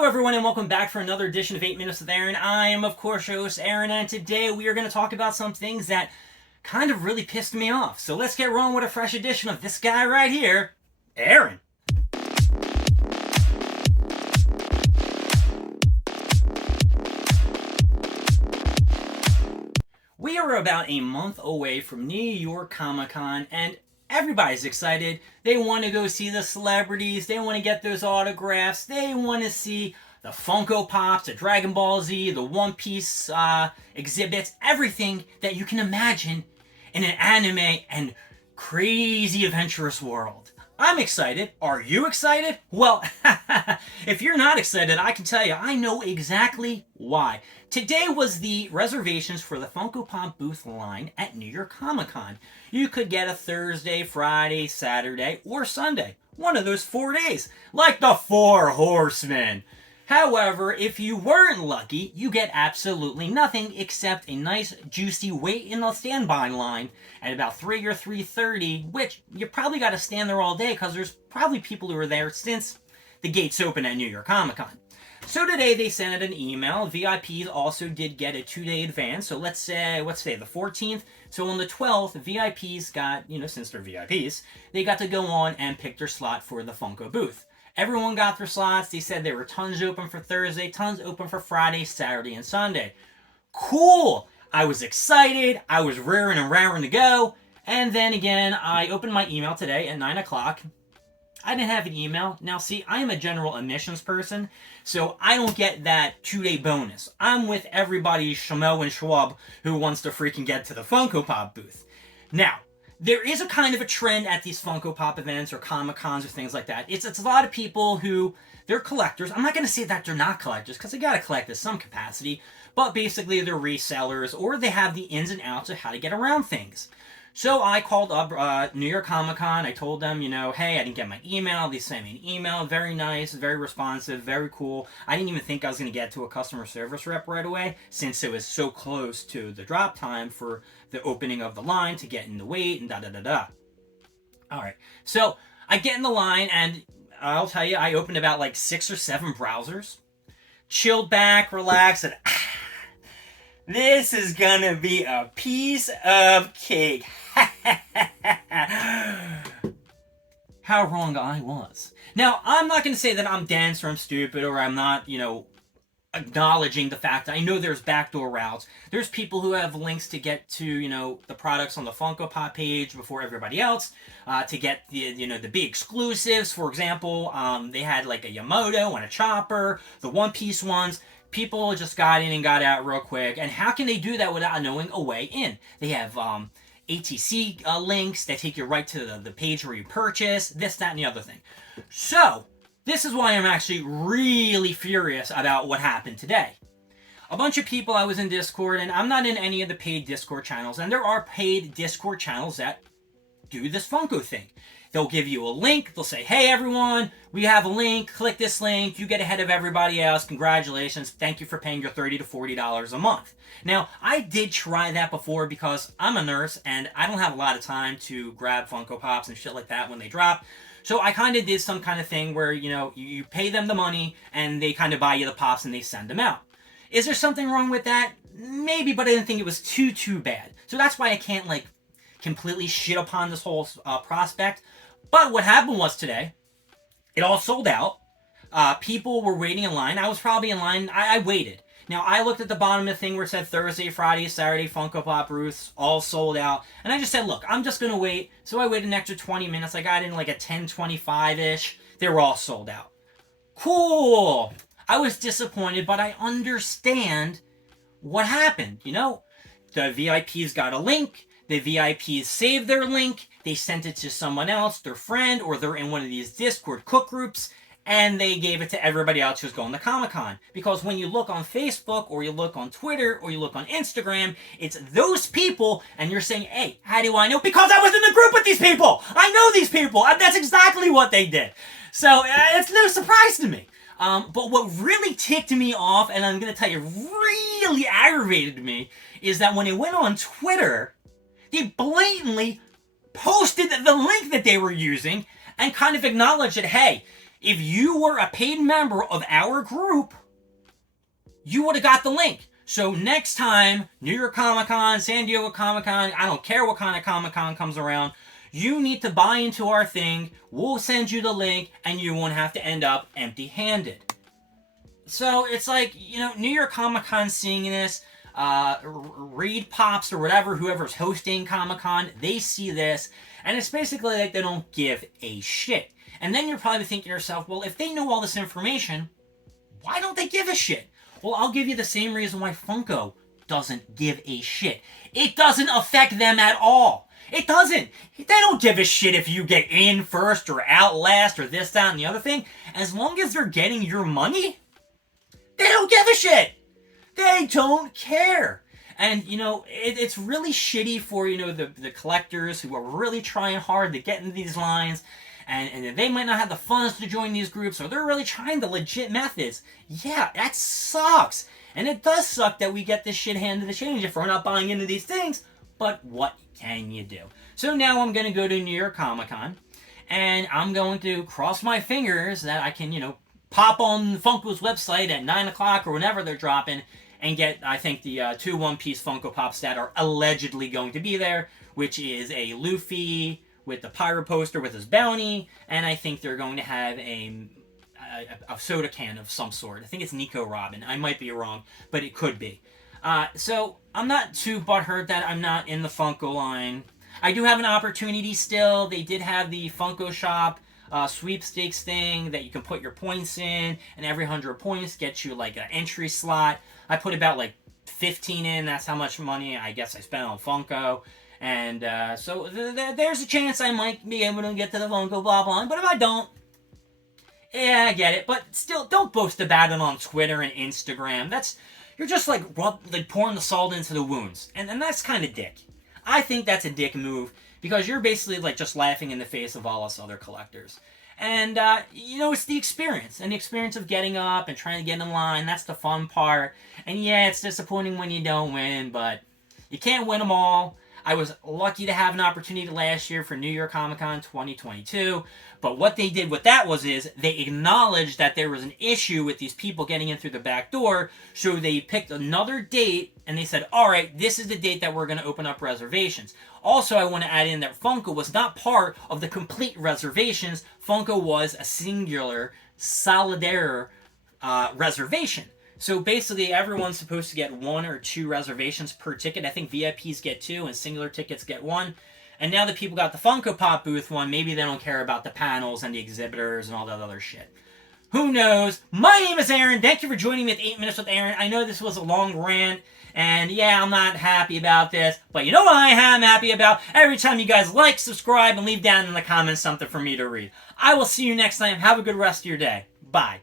Hello everyone and welcome back for another edition of 8 Minutes with Aaron. I am of course your host Aaron, and today we are going to talk about some things that kind of really pissed me off. So let's get rolling with a fresh edition of this guy right here, Aaron. We are about a month away from New York Comic Con, and everybody's excited. They want to go see the celebrities. They want to get those autographs. They want to see the Funko Pops, the Dragon Ball Z, the One Piece exhibits, everything that you can imagine in an anime and crazy adventurous world. I'm excited. Are you excited? Well, if you're not excited, I can tell you, I know exactly why. Today was the reservations for the Funko Pop booth line at New York Comic Con. You could get a Thursday, Friday, Saturday, or Sunday. One of those 4 days. Like the Four Horsemen. However, if you weren't lucky, you get absolutely nothing except a nice, juicy wait in the standby line at about 3 or 3:30, which you probably got to stand there all day because there's probably people who are there since the gates open at New York Comic Con. So today they sent out an email. VIPs also did get a 2-day advance. So let's say the 14th. So on the 12th, VIPs got, since they're VIPs, they got to go on and pick their slot for the Funko booth. Everyone got their slots. They said there were tons open for Thursday, tons open for Friday, Saturday, and Sunday. Cool! I was excited. I was raring and raring to go. And then again, I opened my email today at 9 o'clock. I didn't have an email. Now, see, I am a general admissions person, so I don't get that 2-day bonus. I'm with everybody, Shamo and Schwab, who wants to freaking get to the Funko Pop booth. Now, there is a kind of a trend at these Funko Pop events or Comic Cons or things like that. It's a lot of people who, they're collectors. I'm not going to say that they're not collectors, because they got to collect at some capacity, but basically they're resellers, or they have the ins and outs of how to get around things. So I called up New York Comic Con. I told them, hey, I didn't get my email. They sent me an email. Very nice, very responsive, very cool. I didn't even think I was going to get to a customer service rep right away, since it was so close to the drop time for the opening of the line to get in the wait and da-da-da-da. All right, so I get in the line, and I'll tell you, I opened about like 6 or 7 browsers, chilled back, relaxed, and this is gonna be a piece of cake. How wrong I was. Now, I'm not going to say that I'm dense or I'm stupid or I'm not, acknowledging the fact that I know there's backdoor routes. There's people who have links to get to, the products on the Funko Pop page before everybody else, to get the big exclusives. For example, they had like a Yamato and a Chopper, the One Piece ones. People just got in and got out real quick. And how can they do that without knowing a way in? They have ATC links that take you right to the page where you purchase, this, that, and the other thing. So, this is why I'm actually really furious about what happened today. A bunch of people, I was in Discord, and I'm not in any of the paid Discord channels, and there are paid Discord channels that do this Funko thing. They'll give you a link. They'll say, hey, everyone, we have a link. Click this link. You get ahead of everybody else. Congratulations. Thank you for paying your $30 to $40 a month. Now, I did try that before because I'm a nurse and I don't have a lot of time to grab Funko Pops and shit like that when they drop. So I kind of did some kind of thing where, you pay them the money and they kind of buy you the Pops and they send them out. Is there something wrong with that? Maybe, but I didn't think it was too bad. So that's why I can't, completely shit upon this whole prospect. But what happened was today, it all sold out. People were waiting in line. I was probably in line. I waited. Now, I looked at the bottom of the thing where it said Thursday, Friday, Saturday, Funko Pop booths, all sold out. And I just said, look, I'm just going to wait. So I waited an extra 20 minutes. I got in like a 10:25-ish. They were all sold out. Cool. I was disappointed, but I understand what happened. The VIPs got a link. The VIPs saved their link. They sent it to someone else, their friend, or they're in one of these Discord cook groups, and they gave it to everybody else who's going to Comic-Con. Because when you look on Facebook, or you look on Twitter, or you look on Instagram, it's those people, and you're saying, hey, how do I know? Because I was in the group with these people! I know these people! That's exactly what they did. So, it's no surprise to me. But what really ticked me off, and I'm going to tell you really aggravated me, is that when it went on Twitter, they blatantly posted the link that they were using and kind of acknowledged that, hey, If you were a paid member of our group, you would have got the link. So next time, New York Comic Con, San Diego Comic Con, I don't care what kind of Comic Con comes around, you need to buy into our thing. We'll send you the link, and you won't have to end up empty-handed. So it's like, New York Comic Con seeing this, Reed Pops or whatever, whoever's hosting Comic Con, they see this, and it's basically like they don't give a shit. And then you're probably thinking to yourself, well, if they know all this information, why don't they give a shit? Well, I'll give you the same reason why Funko doesn't give a shit. It doesn't affect them at all. It doesn't. They don't give a shit if you get in first or out last or this, that, and the other thing. As long as they're getting your money, they don't give a shit. They don't care. And, it's really shitty for, the collectors who are really trying hard to get into these lines. And they might not have the funds to join these groups, or they're really trying the legit methods. Yeah, that sucks. And it does suck that we get this shit handed to change if we're not buying into these things. But what can you do? So now I'm going to go to New York Comic Con, and I'm going to cross my fingers that I can, pop on Funko's website at 9 o'clock or whenever they're dropping, and get, I think, the 2 one-piece Funko Pops that are allegedly going to be there, which is a Luffy with the pirate poster with his bounty, and I think they're going to have a soda can of some sort. I think it's Nico Robin. I might be wrong, but it could be. So I'm not too butthurt that I'm not in the Funko line. I do have an opportunity still. They did have the Funko Shop sweepstakes thing that you can put your points in, and every 100 points gets you like an entry slot. I put about like 15 in. That's how much money I guess I spent on Funko. And so there's a chance I might be able to get to the Funko blah blah. But if I don't, yeah, I get it. But still, don't boast about it on Twitter and Instagram. You're just like pouring the salt into the wounds, and that's kind of dick. I think that's a dick move because you're basically like just laughing in the face of all us other collectors. And it's the experience, and the experience of getting up and trying to get in line. That's the fun part. And yeah, it's disappointing when you don't win, but you can't win them all. I was lucky to have an opportunity last year for New York Comic Con 2022, but what they did with that is they acknowledged that there was an issue with these people getting in through the back door, so they picked another date, and they said, alright, this is the date that we're going to open up reservations. Also, I want to add in that Funko was not part of the complete reservations. Funko was a singular, solidaire reservation. So basically, everyone's supposed to get 1 or 2 reservations per ticket. I think VIPs get 2 and singular tickets get 1. And now that people got the Funko Pop booth one, maybe they don't care about the panels and the exhibitors and all that other shit. Who knows? My name is Aaron. Thank you for joining me at 8 Minutes with Aaron. I know this was a long rant, and yeah, I'm not happy about this. But you know what I am happy about? Every time you guys like, subscribe, and leave down in the comments something for me to read. I will see you next time. Have a good rest of your day. Bye.